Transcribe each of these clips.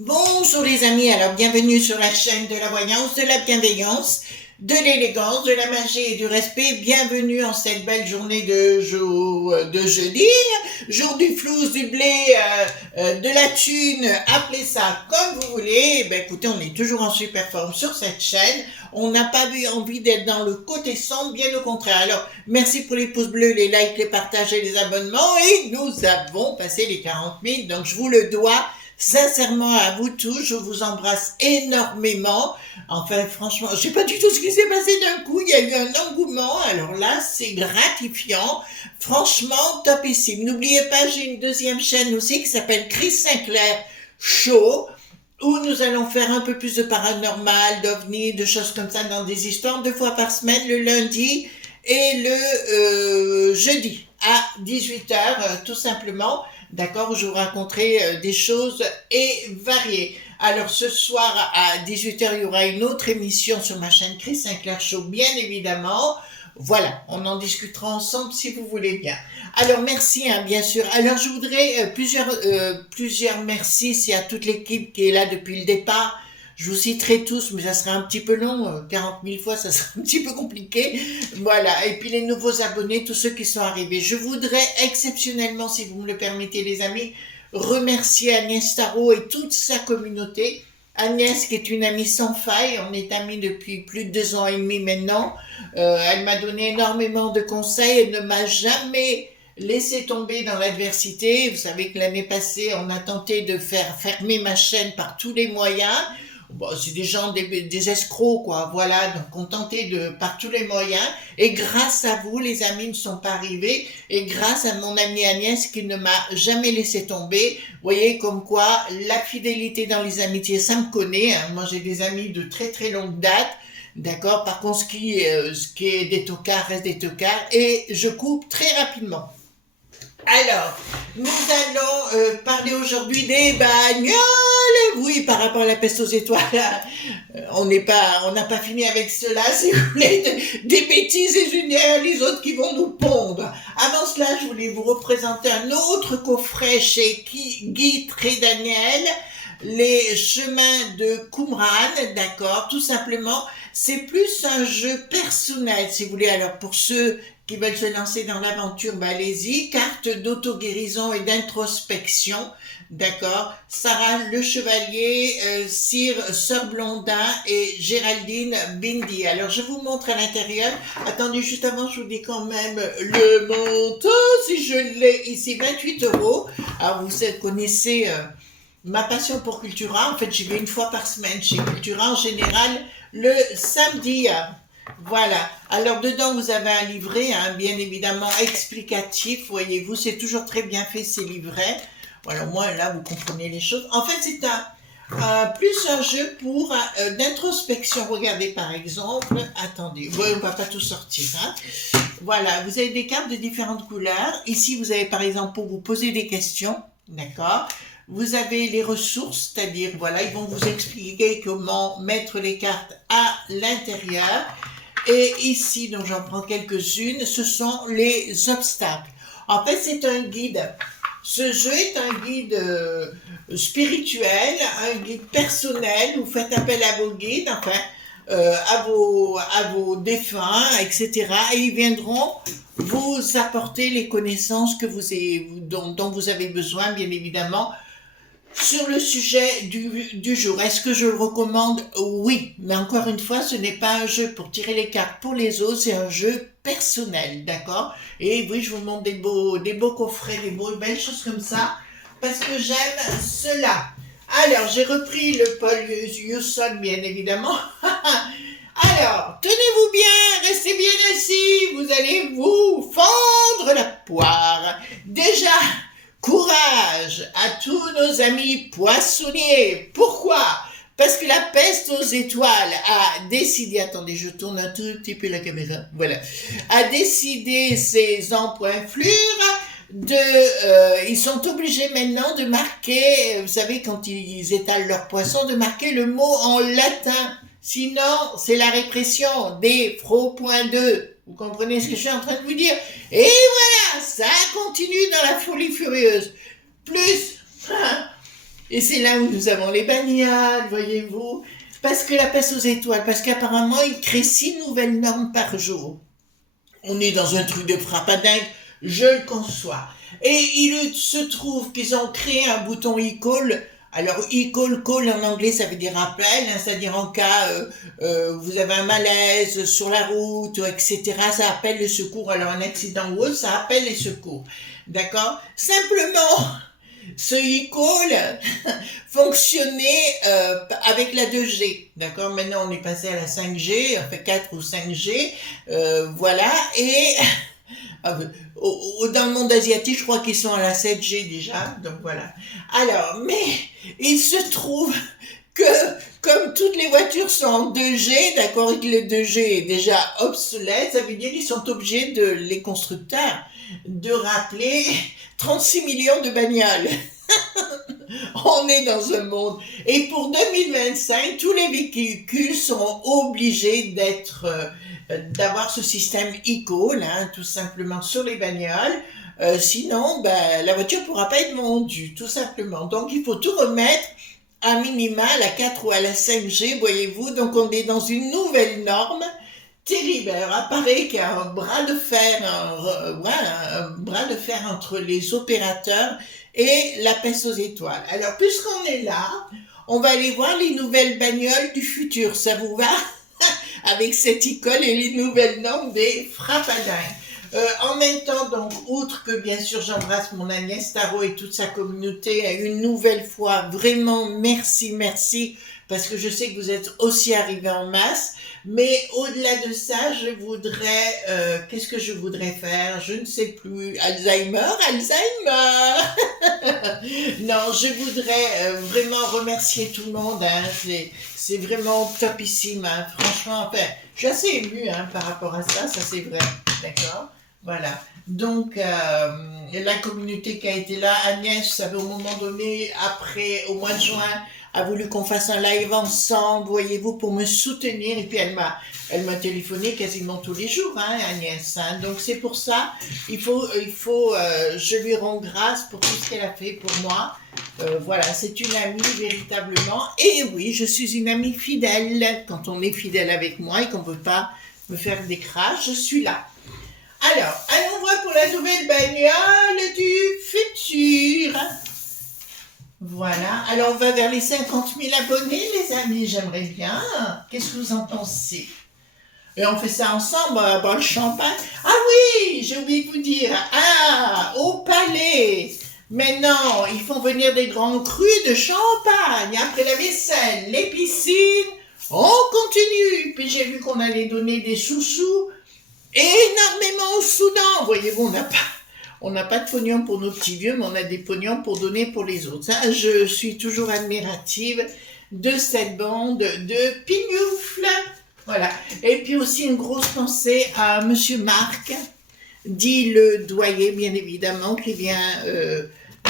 Bonjour les amis, alors bienvenue sur la chaîne de la voyance, de la bienveillance, de l'élégance, de la magie et du respect. Bienvenue en cette belle journée de jeudi, jour du flouze, du blé, de la thune, appelez ça comme vous voulez. Ben écoutez, on est toujours en super forme sur cette chaîne. On n'a pas eu envie d'être dans le côté sombre, bien au contraire. Alors, merci pour les pouces bleus, les likes, les partages et les abonnements. Et nous avons passé les 40 000, donc je vous le dois. Sincèrement, à vous tous, je vous embrasse énormément. Enfin, franchement, je sais pas du tout ce qui s'est passé d'un coup. Il y a eu un engouement. Alors là, c'est gratifiant. Franchement, topissime. N'oubliez pas, j'ai une deuxième chaîne aussi qui s'appelle Chris Sinclair Show, où nous allons faire un peu plus de paranormal, d'ovnis, de choses comme ça dans des histoires 2 fois par semaine, le lundi et le jeudi à 18h, tout simplement. D'accord, où je vous raconterai des choses et variées. Alors ce soir à 18h, il y aura une autre émission sur ma chaîne Chris Sinclair Show, bien évidemment. Voilà, on en discutera ensemble si vous voulez bien. Alors merci, hein, bien sûr. Alors je voudrais plusieurs merci, c'est à toute l'équipe qui est là depuis le départ. Je vous citerai tous, mais ça serait un petit peu long, 40 000 fois, ça serait un petit peu compliqué. Voilà, et puis les nouveaux abonnés, tous ceux qui sont arrivés. Je voudrais exceptionnellement, si vous me le permettez les amis, remercier Agnès Tarot et toute sa communauté. Agnès, qui est une amie sans faille, on est amis depuis plus de 2 ans et demi maintenant. Elle m'a donné énormément de conseils, elle ne m'a jamais laissé tomber dans l'adversité. Vous savez que l'année passée, on a tenté de faire fermer ma chaîne par tous les moyens. Bon, c'est des gens, des escrocs, quoi. Voilà, donc on tentait par tous les moyens. Et grâce à vous, les amis ne sont pas arrivés. Et grâce à mon amie Agnès qui ne m'a jamais laissé tomber. Vous voyez, comme quoi, la fidélité dans les amitiés, ça me connaît, hein. Moi, j'ai des amis de très très longue date. D'accord. Par contre, ce qui est des tocards reste des tocards. Et je coupe très rapidement. Alors, nous allons parler aujourd'hui des bagnoles. Oui, par rapport à la peste aux étoiles, on n'a pas fini avec cela. Si vous voulez, des bêtises les unes derrière les autres qui vont nous pondre. Avant cela, je voulais vous représenter un autre coffret chez Guy Trédaniel, les chemins de Qumran, d'accord, tout simplement. C'est plus un jeu personnel, si vous voulez. Alors, pour ceux qui veulent se lancer dans l'aventure, bah allez-y. Carte d'auto-guérison et d'introspection, d'accord. Sarah Le Chevalier, Cyr Sœur Blondin et Géraldine Bindi. Alors je vous montre à l'intérieur. Attendez, juste avant, je vous dis quand même le montant, si je l'ai ici, 28 €. Alors vous connaissez ma passion pour Cultura. En fait, j'y vais 1 fois par semaine chez Cultura, en général le samedi. Voilà. Alors dedans vous avez un livret, hein, bien évidemment explicatif. Voyez-vous, c'est toujours très bien fait ces livrets. Voilà, moi là vous comprenez les choses. En fait, c'est plus un jeu pour d'introspection. Regardez par exemple. Attendez, ouais, on va pas tout sortir. Hein. Voilà, vous avez des cartes de différentes couleurs. Ici, vous avez par exemple pour vous poser des questions, d'accord. Vous avez les ressources, c'est-à-dire voilà, ils vont vous expliquer comment mettre les cartes à l'intérieur. Et ici, donc j'en prends quelques-unes, ce sont les obstacles. En fait, c'est un guide. Ce jeu est un guide spirituel, un guide personnel. Vous faites appel à vos guides, enfin, à vos défunts, etc. Et ils viendront vous apporter les connaissances dont vous avez besoin, bien évidemment, sur le sujet du jour. Est-ce que je le recommande? Oui, mais encore une fois, ce n'est pas un jeu pour tirer les cartes pour les autres, c'est un jeu personnel, d'accord? Et oui, je vous montre des beaux coffrets, belles choses comme ça, parce que j'aime cela. Alors, j'ai repris le Paul Husson, bien évidemment. Alors, tenez-vous bien, restez bien assis, vous allez vous fendre la poire. Déjà, courage à tous nos amis poissonniers. Pourquoi? Parce que la peste aux étoiles a décidé, attendez, je tourne un tout petit peu la caméra, voilà, a décidé, ces empoinflures, ils sont obligés maintenant de marquer, vous savez, quand ils étalent leurs poissons, de marquer le mot en latin. Sinon, c'est la répression des fro.2. Vous comprenez ce que je suis en train de vous dire? Et voilà, ça continue dans la folie furieuse. Plus, Et c'est là où nous avons les bagnoles, voyez-vous. Parce que la passe aux étoiles, parce qu'apparemment, ils créent 6 nouvelles normes par jour. On est dans un truc de frappadingue, je le conçois. Et il se trouve qu'ils ont créé un bouton e-call. Alors call en anglais ça veut dire appel, hein, c'est-à-dire en cas vous avez un malaise sur la route, etc. Ça appelle le secours. Alors un accident ou autre, ça appelle les secours. D'accord. Simplement, ce e-call fonctionnait avec la 2G. D'accord. Maintenant on est passé à la 5G, enfin 4 ou 5G, voilà. Et dans le monde asiatique, je crois qu'ils sont à la 7G déjà, donc voilà. Alors, mais il se trouve que, comme toutes les voitures sont en 2G, d'accord, et que le 2G est déjà obsolète, ça veut dire qu'ils sont obligés, les constructeurs, de rappeler 36 millions de bagnoles. On est dans un monde. Et pour 2025, tous les véhicules seront obligés d'avoir ce système e-call, hein, tout simplement sur les bagnoles. Sinon, ben, la voiture ne pourra pas être vendue, tout simplement. Donc, il faut tout remettre à minima à la 4 ou à la 5G, voyez-vous. Donc, on est dans une nouvelle norme terrible. Alors, apparaît qu'il y a un bras de fer, un bras de fer entre les opérateurs et la peste aux étoiles. Alors, puisqu'on est là, on va aller voir les nouvelles bagnoles du futur. Ça vous va? Avec cette icône et les nouvelles normes des frappadins. En même temps, donc, outre que bien sûr j'embrasse mon Agnès Tarot et toute sa communauté, une nouvelle fois, vraiment merci, parce que je sais que vous êtes aussi arrivés en masse, mais au-delà de ça, je voudrais, qu'est-ce que je voudrais faire? Je ne sais plus, Alzheimer? Non, je voudrais vraiment remercier tout le monde, hein, c'est vraiment topissime, hein, franchement, enfin, je suis assez émue hein, par rapport à ça c'est vrai, d'accord? Voilà. Donc, la communauté qui a été là, Agnès, vous savez, au moment donné, après, au mois de juin, a voulu qu'on fasse un live ensemble, voyez-vous, pour me soutenir. Et puis, elle m'a téléphoné quasiment tous les jours, hein, Agnès. Hein. Donc, c'est pour ça, je lui rends grâce pour tout ce qu'elle a fait pour moi. Voilà, c'est une amie véritablement. Et oui, je suis une amie fidèle. Quand on est fidèle avec moi et qu'on ne peut pas me faire des crashs, je suis là. Alors, allons voir pour la nouvelle bagnole du futur. Voilà, alors on va vers les 50 000 abonnés, les amis, j'aimerais bien. Qu'est-ce que vous en pensez? Et on fait ça ensemble, boire le champagne. Ah oui, j'ai oublié de vous dire. Ah, au palais. Maintenant, ils font venir des grands crus de champagne. Après la vaisselle, les piscines. On continue. Puis j'ai vu qu'on allait donner des sous-sous énormément au Soudan. Voyez-vous, on n'a pas de pognon pour nos petits vieux, mais on a des pognons pour donner pour les autres. Ça, je suis toujours admirative de cette bande de pignoufles. Voilà. Et puis aussi une grosse pensée à Monsieur Marc, dit le doyer, bien évidemment, qui vient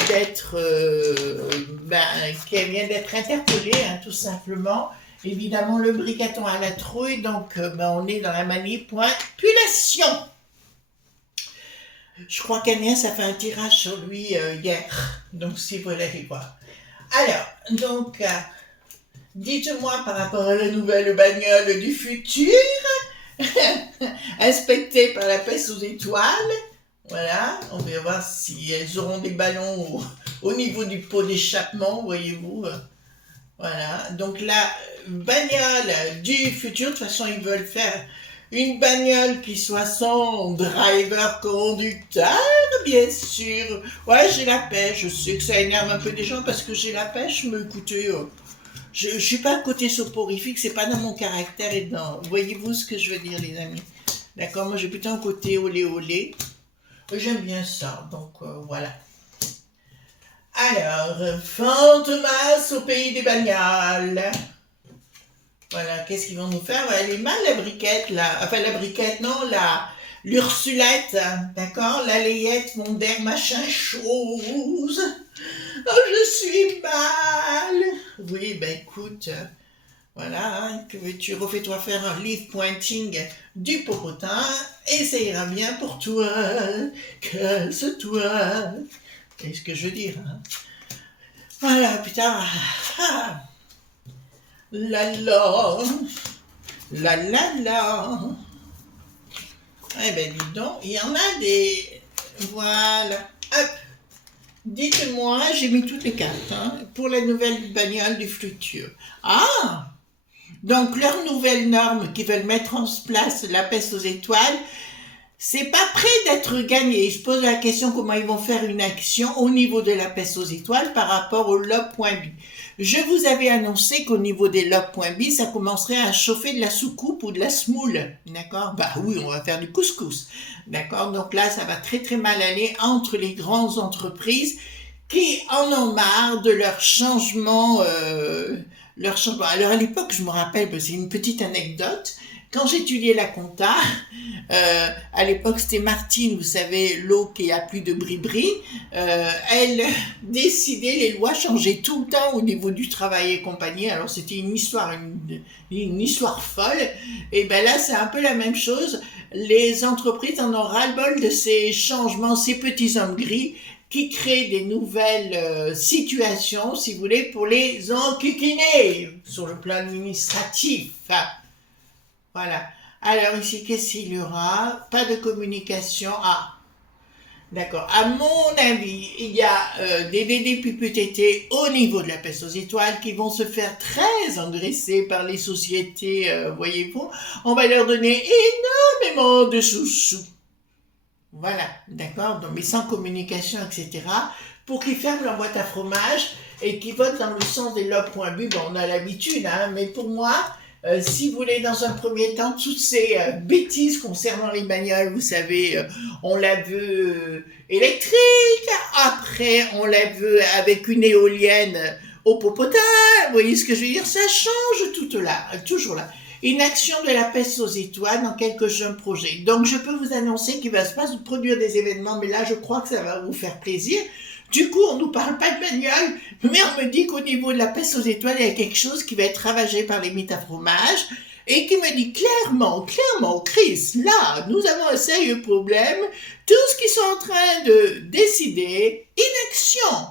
d'être interpellé, hein, tout simplement. Évidemment, le briqueton à la trouille, donc on est dans la manipulation. Je crois qu'Agnès a fait un tirage sur lui hier, donc si vous voulez voir. Alors, donc, dites-moi par rapport à la nouvelle bagnole du futur, inspectée par la peste aux étoiles. Voilà, on va voir si elles auront des ballons au niveau du pot d'échappement, voyez-vous. Voilà, donc la bagnole du futur, de toute façon ils veulent faire une bagnole qui soit sans driver conducteur, bien sûr. Ouais, j'ai la pêche, je sais que ça énerve un peu des gens parce que j'ai la pêche, mais écoutez, je suis pas côté soporifique, c'est pas dans mon caractère et dans... Voyez-vous ce que je veux dire, les amis? D'accord, moi j'ai plutôt un côté olé olé. J'aime bien ça, donc voilà. Alors, Fantomas au pays des bagnoles. Voilà, qu'est-ce qu'ils vont nous faire? Elle est mal la briquette, là. Enfin, la briquette, non, l'Ursulette, d'accord? La layette, mon der, machin, chose. Oh, je suis mal. Oui, ben écoute, voilà, hein, que veux-tu? Refais-toi faire un leaf pointing du popotin et ça ira bien pour toi. Casse-toi. Qu'est-ce que je veux dire, hein? Voilà, putain. Ah, la la, la. Eh ben, dis donc, il y en a des... Voilà. Hop. Dites-moi, j'ai mis toutes les cartes, hein, pour la nouvelle bagnole du futur. Ah! Donc, leurs nouvelles normes qui veulent mettre en place la peste aux étoiles, c'est pas prêt d'être gagné. Je pose la question comment ils vont faire une action au niveau de la peste aux étoiles par rapport au lob.b. Je vous avais annoncé qu'au niveau des lob.b, ça commencerait à chauffer de la soucoupe ou de la semoule. D'accord? Bah oui, on va faire du couscous. D'accord? Donc là, ça va très très mal aller entre les grandes entreprises qui en ont marre de leur changement. Alors à l'époque, je me rappelle, c'est une petite anecdote, quand j'étudiais la compta, à l'époque c'était Martine, vous savez, l'eau qui a plus de bris-bris, elle décidait, les lois changeaient tout le temps au niveau du travail et compagnie, alors c'était une histoire folle, et ben là c'est un peu la même chose, les entreprises en ont ras-le-bol de ces changements, ces petits hommes gris, qui créent des nouvelles situations, si vous voulez, pour les enquiquiner sur le plan administratif. Voilà. Alors ici, qu'est-ce qu'il y aura? Pas de communication. Ah, d'accord. À mon avis, il y a des VD au niveau de la peste aux étoiles qui vont se faire très engraisser par les sociétés, voyez-vous. On va leur donner énormément de sous-sous. Voilà, d'accord, donc, mais sans communication, etc., pour qu'ils ferment leur boîte à fromage et qu'ils votent dans le sens des logs.bu. Bon, on a l'habitude, hein, mais pour moi, si vous voulez, dans un premier temps, toutes ces bêtises concernant les bagnoles, vous savez, on la veut électrique, après on la veut avec une éolienne au popotin, vous voyez ce que je veux dire? Ça change tout là, toujours là. Une action de la peste aux étoiles dans quelques jeunes projets. Donc je peux vous annoncer qu'il va se passer produire des événements, mais là je crois que ça va vous faire plaisir. Du coup, on ne nous parle pas de bagnole, mais on me dit qu'au niveau de la peste aux étoiles, il y a quelque chose qui va être ravagé par les mythes à fromage, et qui me dit clairement, Chris, là, nous avons un sérieux problème, tout ce qu'ils sont en train de décider, inaction.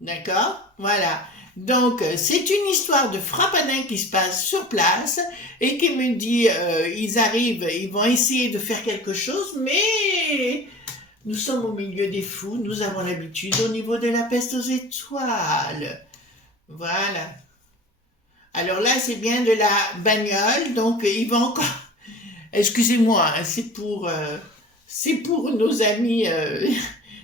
D'accord? Voilà. Donc, c'est une histoire de frappadin qui se passe sur place et qui me dit, ils arrivent, ils vont essayer de faire quelque chose, mais nous sommes au milieu des fous, nous avons l'habitude au niveau de la peste aux étoiles. Voilà. Alors là, c'est bien de la bagnole, donc ils vont encore... Excusez-moi, hein, c'est pour nos amis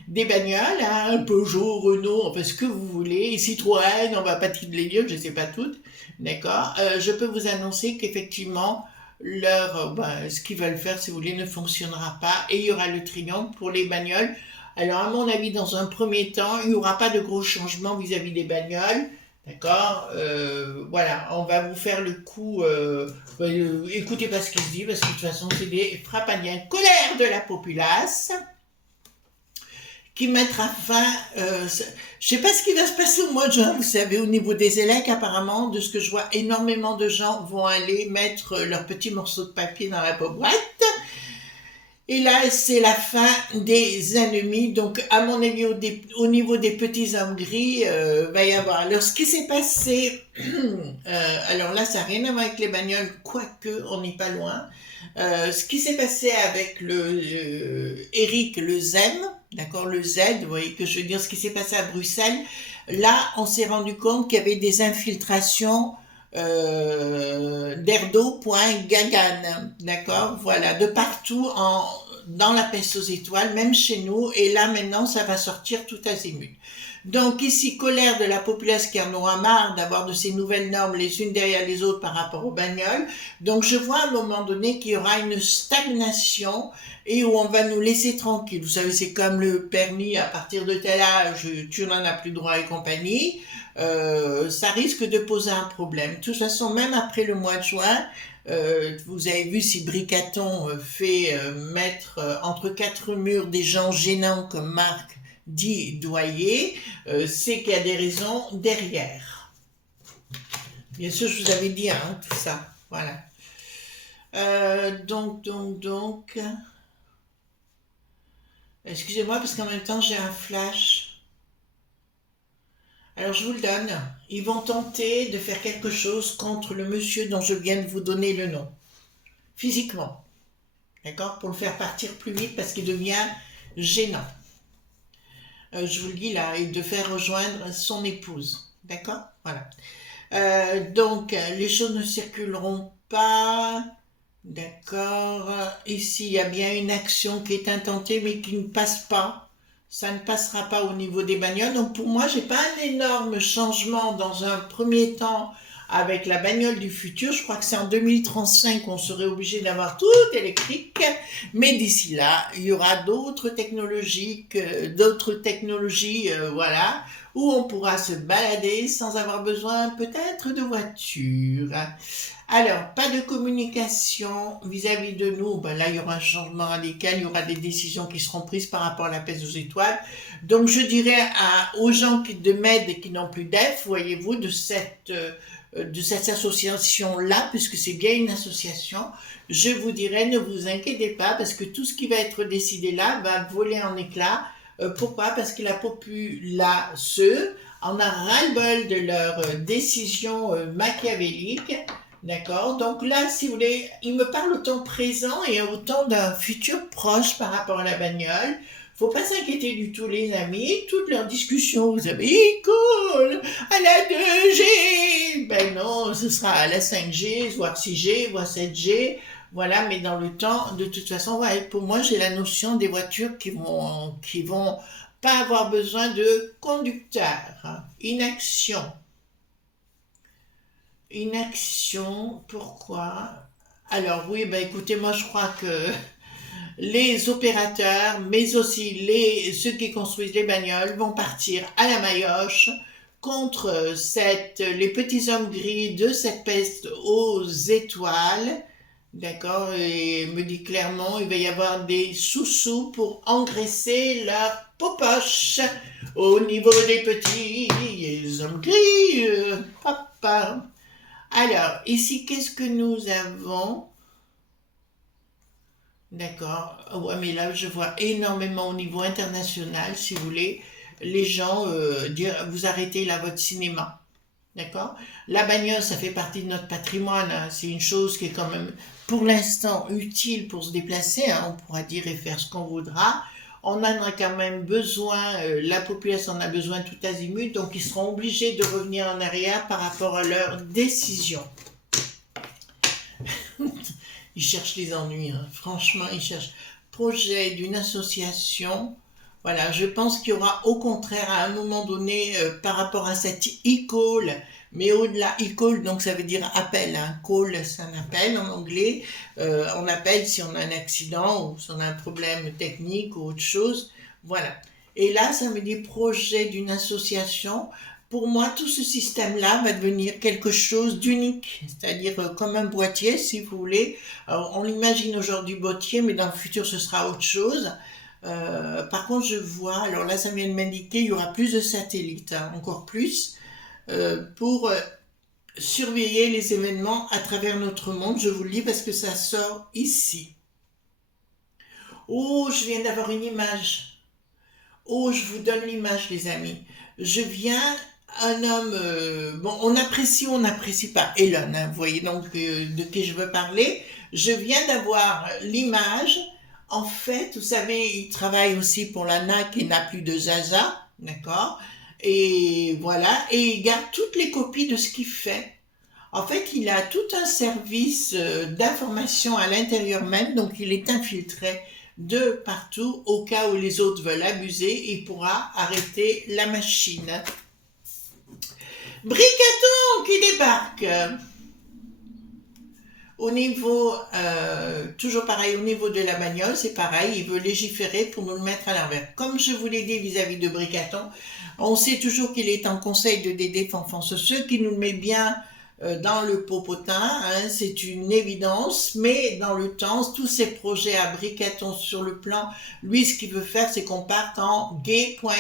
des bagnoles, hein, Peugeot, Renault, enfin ce que vous voulez, Citroën, on va pas toutes les dire, je ne sais pas toutes, d'accord. Je peux vous annoncer qu'effectivement, ce qu'ils veulent faire, si vous voulez, ne fonctionnera pas et il y aura le triomphe pour les bagnoles. Alors, à mon avis, dans un premier temps, il n'y aura pas de gros changements vis-à-vis des bagnoles. D'accord. Voilà, on va vous faire le coup. Écoutez pas ce qu'il se dit, parce que de toute façon, c'est des frappadiens colère de la populace qui mettra fin. Je sais pas ce qui va se passer au mois de juin, vous savez, au niveau des élèves, apparemment, de ce que je vois, énormément de gens vont aller mettre leurs petits morceaux de papier dans la boîte. Et là, c'est la fin des ennemis. Donc, à mon avis, au niveau des petits hommes gris, va y avoir. Alors, ce qui s'est passé, alors là, ça n'a rien à voir avec les bagnoles, quoique, on n'est pas loin. Ce qui s'est passé avec Eric le Zem, d'accord, le Z, vous voyez que je veux dire, ce qui s'est passé à Bruxelles, là, on s'est rendu compte qu'il y avait des infiltrations d'Erdo.Gagan, d'accord, voilà, de partout dans la peste aux étoiles, même chez nous, et là maintenant ça va sortir tout azimut. Donc ici, colère de la populace qui en aura marre d'avoir de ces nouvelles normes les unes derrière les autres par rapport aux bagnoles. Donc je vois à un moment donné qu'il y aura une stagnation et où on va nous laisser tranquilles. Vous savez, c'est comme le permis, à partir de tel âge, tu n'en as plus droit et compagnie. Ça risque de poser un problème. De toute façon, même après le mois de juin, vous avez vu si Bricaton fait mettre entre quatre murs des gens gênants comme Marc dit Doyer, c'est qu'il y a des raisons derrière. Bien sûr, je vous avais dit hein, tout ça. Voilà. Donc. Excusez-moi parce qu'en même temps j'ai un flash. Alors je vous le donne. Ils vont tenter de faire quelque chose contre le monsieur dont je viens de vous donner le nom. Physiquement. D'accord? Pour le faire partir plus vite parce qu'il devient gênant. Je vous le dis là, et de faire rejoindre son épouse. D'accord? Voilà. Donc, les choses ne circuleront pas. D'accord. Ici, il y a bien une action qui est intentée mais qui ne passe pas. Ça ne passera pas au niveau des bagnoles. Donc, pour moi, j'ai pas un énorme changement dans un premier temps avec la bagnole du futur. Je crois que c'est en 2035 qu'on serait obligé d'avoir tout électrique. Mais d'ici là, il y aura d'autres technologies, voilà, où on pourra se balader sans avoir besoin peut-être de voiture. Alors, pas de communication vis-à-vis de nous. Ben là, il y aura un changement radical, il y aura des décisions qui seront prises par rapport à la peste aux étoiles. Donc, je dirais aux gens de m'aident et qui n'ont plus d'EF, voyez-vous, de cette association-là, puisque c'est bien une association, je vous dirais, ne vous inquiétez pas, parce que tout ce qui va être décidé là va voler en éclats. Pourquoi? Parce que la populace en a ras-le-bol de leurs décisions machiavéliques. D'accord. Donc là, si vous voulez, il me parle autant présent et autant d'un futur proche par rapport à la bagnole. Faut pas s'inquiéter du tout, les amis. Toutes leurs discussions, vous savez, ils coulent à la 2G. Ben non, ce sera à la 5G, voire 6G, voire 7G. Voilà, mais dans le temps, de toute façon, ouais, pour moi, j'ai la notion des voitures qui vont pas avoir besoin de conducteur. Inaction. Inaction, pourquoi? Alors oui, ben écoutez, moi je crois que les opérateurs, mais aussi ceux qui construisent les bagnoles vont partir à la maillotche contre les petits hommes gris de cette peste aux étoiles. D'accord? Et me dit clairement, il va y avoir des sous-sous pour engraisser leur popoche au niveau des petits hommes gris. Papa. Alors, ici, qu'est-ce que nous avons? D'accord. Ouais, mais là, je vois énormément au niveau international, si vous voulez, les gens dire vous arrêtez là votre cinéma. D'accord? La bagnole, ça fait partie de notre patrimoine, hein. C'est une chose qui est quand même, pour l'instant, utile pour se déplacer, hein. On pourra dire et faire ce qu'on voudra. On en a quand même besoin, la population en a besoin tout azimut, donc ils seront obligés de revenir en arrière par rapport à leurs décisions. Ils cherchent les ennuis, hein. Franchement, ils cherchent. Projet d'une association. Voilà, je pense qu'il y aura au contraire à un moment donné par rapport à cette e-call, mais au-delà e-call, donc ça veut dire appel, hein. Call, c'est un appel en anglais. On appelle si on a un accident ou si on a un problème technique ou autre chose. Voilà. Et là, ça me dit projet d'une association. Pour moi, tout ce système-là va devenir quelque chose d'unique, c'est-à-dire comme un boîtier, si vous voulez. Alors, on l'imagine aujourd'hui boîtier, mais dans le futur, ce sera autre chose. Par contre, je vois, alors là, ça vient de m'indiquer, il y aura plus de satellites, hein, encore plus, pour surveiller les événements à travers notre monde. Je vous le dis parce que ça sort ici. Oh, je viens d'avoir une image. Oh, je vous donne l'image, les amis. Je viens, un homme, bon, on apprécie ou on n'apprécie pas. Elon, hein, vous voyez donc de qui je veux parler. Je viens d'avoir l'image. En fait, vous savez, il travaille aussi pour la NAC et n'a plus de Zaza, d'accord? Et voilà, et il garde toutes les copies de ce qu'il fait. En fait, il a tout un service d'information à l'intérieur même, donc il est infiltré de partout au cas où les autres veulent abuser, il pourra arrêter la machine. Bricaton qui débarque. Au niveau, toujours pareil, au niveau de la bagnole, c'est pareil, il veut légiférer pour nous le mettre à l'envers. Comme je vous l'ai dit vis-à-vis de Bricaton, on sait toujours qu'il est en conseil de DD Fanfan Socieux, qui nous le met bien dans le popotin, hein, c'est une évidence, mais dans le temps, tous ces projets à Bricaton sur le plan, lui, ce qu'il veut faire, c'est qu'on parte en gay.guerre,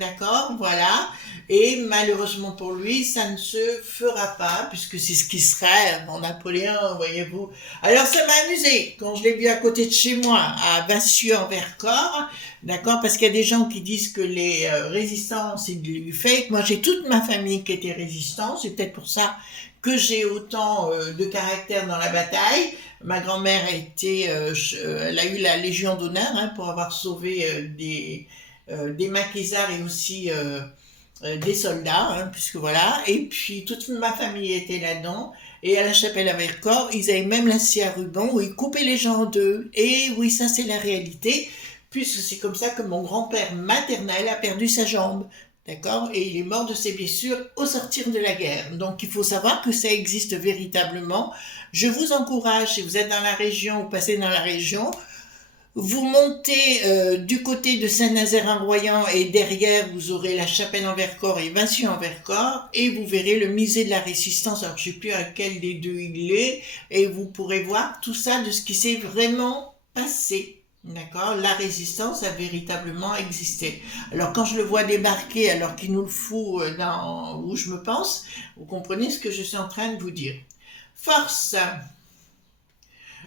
d'accord, voilà. Et malheureusement pour lui, ça ne se fera pas, puisque c'est ce qui serait mon Napoléon, voyez-vous. Alors ça m'a amusé quand je l'ai vu à côté de chez moi, à Vassieux-en-Vercors, d'accord, parce qu'il y a des gens qui disent que les résistants, c'est du fake. Moi, j'ai toute ma famille qui était résistante, c'est peut-être pour ça que j'ai autant de caractère dans la bataille. Ma grand-mère elle a eu la Légion d'honneur hein, pour avoir sauvé des maquisards et aussi des soldats, hein, puisque voilà. Et puis toute ma famille était là-dedans. Et à la chapelle à Vercors, ils avaient même la scie à ruban où ils coupaient les gens en deux. Et oui, ça c'est la réalité, puisque c'est comme ça que mon grand-père maternel a perdu sa jambe. D'accord? Et il est mort de ses blessures au sortir de la guerre. Donc il faut savoir que ça existe véritablement. Je vous encourage, si vous êtes dans la région ou passez dans la région, vous montez du côté de Saint-Nazaire-en-Royan et derrière vous aurez la Chapelle-en-Vercors et Vassieux-en-Vercors et vous verrez le musée de la Résistance. Alors je ne sais plus à quel des deux il est et vous pourrez voir tout ça de ce qui s'est vraiment passé. D'accord? La résistance a véritablement existé. Alors quand je le vois débarquer alors qu'il nous le fout dans où je me pense, vous comprenez ce que je suis en train de vous dire. Force!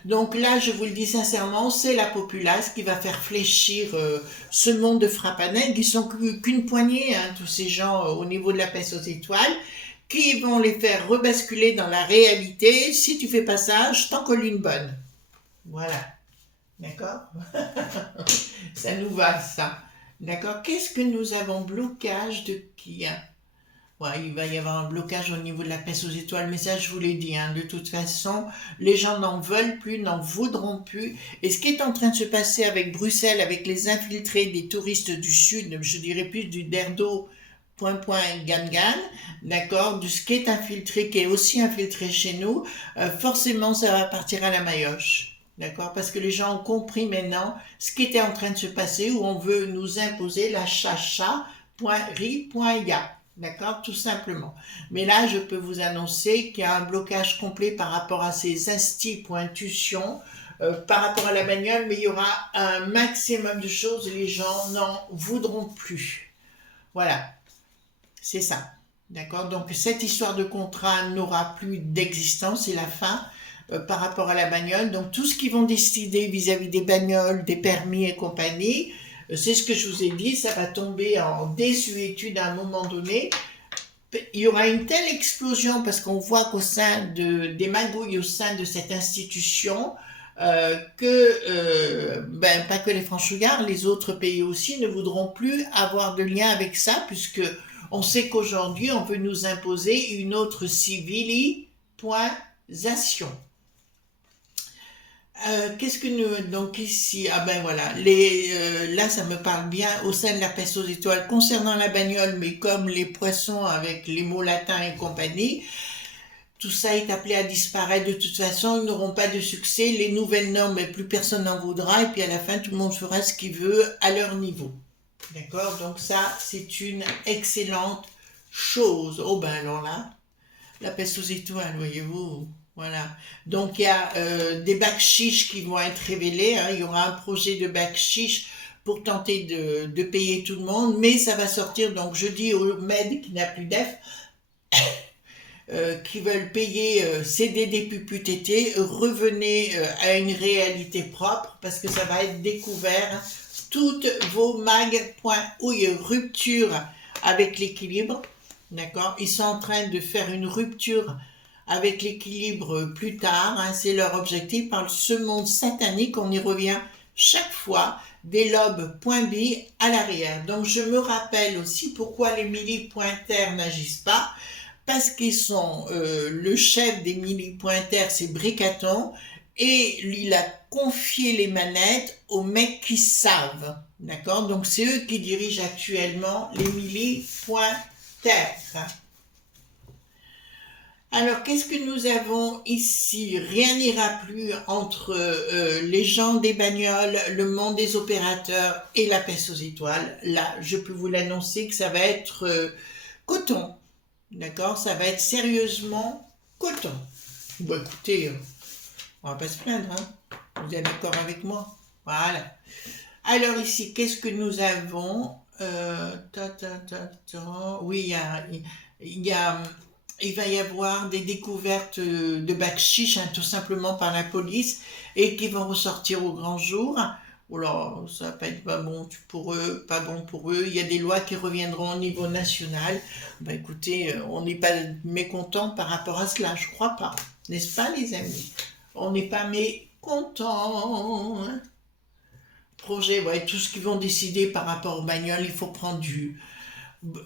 Donc là, je vous le dis sincèrement, c'est la populace qui va faire fléchir ce monde de frappanel, qui sont qu'une poignée, hein, tous ces gens au niveau de la peste aux étoiles, qui vont les faire rebasculer dans la réalité. Si tu fais pas ça, je t'en colle une bonne. Voilà. D'accord? Ça nous va, ça. D'accord? Qu'est-ce que nous avons? Blocage de qui? Ouais, il va y avoir un blocage au niveau de la peste aux étoiles, mais ça je vous l'ai dit, hein, de toute façon, les gens n'en veulent plus, n'en voudront plus. Et ce qui est en train de se passer avec Bruxelles, avec les infiltrés des touristes du Sud, je dirais plus du Derdo, Gan, d'accord, de ce qui est infiltré, qui est aussi infiltré chez nous, forcément ça va partir à la maillotche. D'accord? Parce que les gens ont compris maintenant ce qui était en train de se passer, où on veut nous imposer la chacha.ri.ya. D'accord, tout simplement. Mais là, je peux vous annoncer qu'il y a un blocage complet par rapport à ces instits.intuitions, par rapport à la bagnole, mais il y aura un maximum de choses et les gens n'en voudront plus. Voilà, c'est ça. D'accord, donc cette histoire de contrat n'aura plus d'existence, c'est la fin par rapport à la bagnole. Donc tout ce qu'ils vont décider vis-à-vis des bagnoles, des permis et compagnie, c'est ce que je vous ai dit, ça va tomber en désuétude à un moment donné. Il y aura une telle explosion parce qu'on voit qu'au sein des magouilles au sein de cette institution, pas que les franchouillards, les autres pays aussi ne voudront plus avoir de lien avec ça puisque on sait qu'aujourd'hui on veut nous imposer une autre civilisation. Qu'est-ce que nous donc ici ah ben voilà là ça me parle bien au sein de la peste aux étoiles concernant la bagnole mais comme les poissons avec les mots latins et compagnie tout ça est appelé à disparaître de toute façon ils n'auront pas de succès les nouvelles normes mais plus personne n'en voudra et puis à la fin tout le monde fera ce qu'il veut à leur niveau d'accord donc ça c'est une excellente chose oh ben alors là la peste aux étoiles voyez-vous. Voilà. Donc il y a des bacs chiches qui vont être révélés. Hein. Il y aura un projet de bacs chiches pour tenter de payer tout le monde, mais ça va sortir. Donc je dis aux MED qui n'a plus d'EF, qui veulent payer CDD PUPUTT, revenez à une réalité propre parce que ça va être découvert. Toutes vos mag.ouille rupture avec l'équilibre. D'accord. Ils sont en train de faire une rupture avec l'équilibre plus tard, hein, c'est leur objectif. Par ce monde satanique, on y revient chaque fois, des lobes.b à l'arrière. Donc je me rappelle aussi pourquoi les milli-pointaires n'agissent pas, parce qu'ils sont, le chef des milli-pointaires, c'est Bricaton, et il a confié les manettes aux mecs qui savent. D'accord? Donc c'est eux qui dirigent actuellement les milli-pointaires. Alors, qu'est-ce que nous avons ici? Rien n'ira plus entre les gens des bagnoles, le monde des opérateurs et la peste aux étoiles. Là, je peux vous l'annoncer que ça va être coton. D'accord? Ça va être sérieusement coton. Bon, écoutez, on va pas se plaindre, hein? Vous êtes d'accord avec moi? Voilà. Alors ici, qu'est-ce que nous avons? Oui, il y a, il va y avoir des découvertes de bakchich, hein, tout simplement par la police, et qui vont ressortir au grand jour. Ou alors, ça va pas être pas bon pour eux, pas bon pour eux. Il y a des lois qui reviendront au niveau national. Bah écoutez, on n'est pas mécontent par rapport à cela, je crois pas. N'est-ce pas, les amis? On n'est pas mécontent, hein. Projet, ouais, tout ce qu'ils vont décider par rapport aux bagnoles, il faut prendre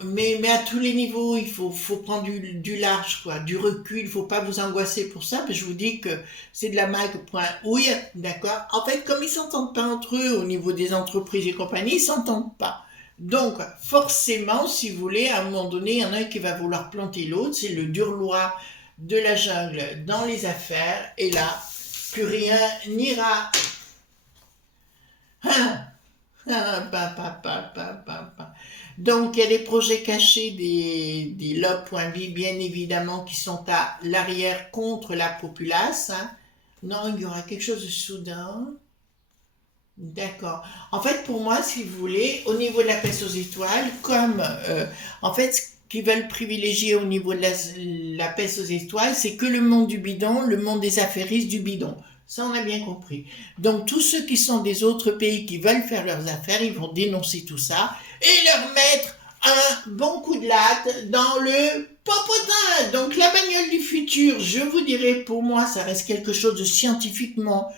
mais à tous les niveaux, faut prendre du large, quoi, du recul, il faut pas vous angoisser pour ça, mais je vous dis que c'est de la mague.ouille, d'accord? En fait, comme ils s'entendent pas entre eux au niveau des entreprises et compagnie, ils s'entendent pas. Donc, forcément, si vous voulez, à un moment donné, il y en a un qui va vouloir planter l'autre, c'est le dur loi de la jungle dans les affaires, et là, plus rien n'ira. Ah, Donc, il y a des projets cachés des lobes.bi, bien évidemment, qui sont à l'arrière contre la populace, hein. Non, il y aura quelque chose de soudain. D'accord. En fait, pour moi, si vous voulez, au niveau de la peste aux étoiles, en fait, ce qu'ils veulent privilégier au niveau de la peste aux étoiles, c'est que le monde du bidon, le monde des affairistes du bidon. Ça, on a bien compris. Donc, tous ceux qui sont des autres pays qui veulent faire leurs affaires, ils vont dénoncer tout ça et leur mettre un bon coup de latte dans le popotin. Donc, la bagnole du futur, je vous dirais, pour moi, ça reste quelque chose de scientifiquement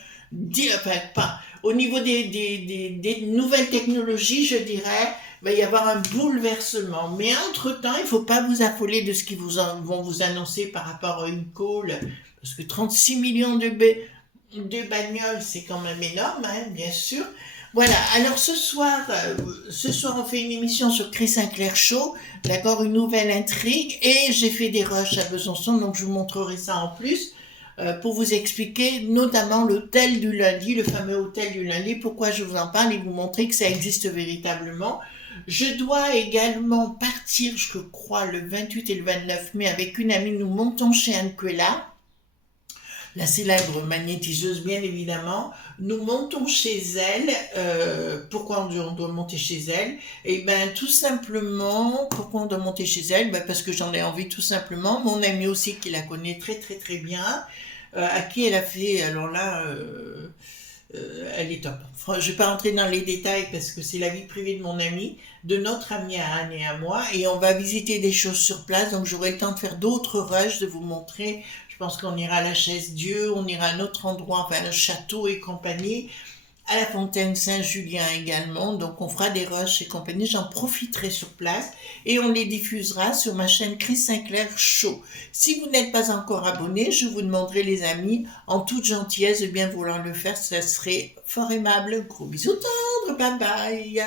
enfin, pas, au niveau des nouvelles technologies, je dirais, il va y avoir un bouleversement. Mais entre-temps, il ne faut pas vous affoler de ce qu'ils vont vous annoncer par rapport à une call, parce que 36 millions de bagnoles, c'est quand même énorme, hein, bien sûr. Voilà, alors ce soir on fait une émission sur Chris Sinclair Show, d'accord, une nouvelle intrigue, et j'ai fait des rushs à Besançon, donc je vous montrerai ça en plus pour vous expliquer notamment l'hôtel du lundi, le fameux hôtel du lundi, pourquoi je vous en parle et vous montrer que ça existe véritablement. Je dois également partir, je crois, le 28 et le 29 mai avec une amie. Nous montons chez Anquela, la célèbre magnétiseuse, bien évidemment. Nous montons chez elle. Pourquoi on doit monter chez elle? Eh bien, tout simplement, pourquoi on doit monter chez elle? Ben, parce que j'en ai envie, tout simplement. Mon amie aussi, qui la connaît très très très bien, à qui elle a fait, alors là, elle est top. Je ne vais pas rentrer dans les détails parce que c'est la vie privée de mon ami, de notre ami à Anne et à moi, et on va visiter des choses sur place, donc j'aurai le temps de faire d'autres rushs, de vous montrer. Je pense qu'on ira à la Chaise-Dieu, on ira à un autre endroit, enfin le château et compagnie, à la fontaine Saint-Julien également, donc on fera des rushs et compagnie, j'en profiterai sur place et on les diffusera sur ma chaîne Chris Sinclair Show. Si vous n'êtes pas encore abonné, je vous demanderai les amis, en toute gentillesse de bien vouloir le faire, ça serait fort aimable. Gros bisous tendres, bye bye.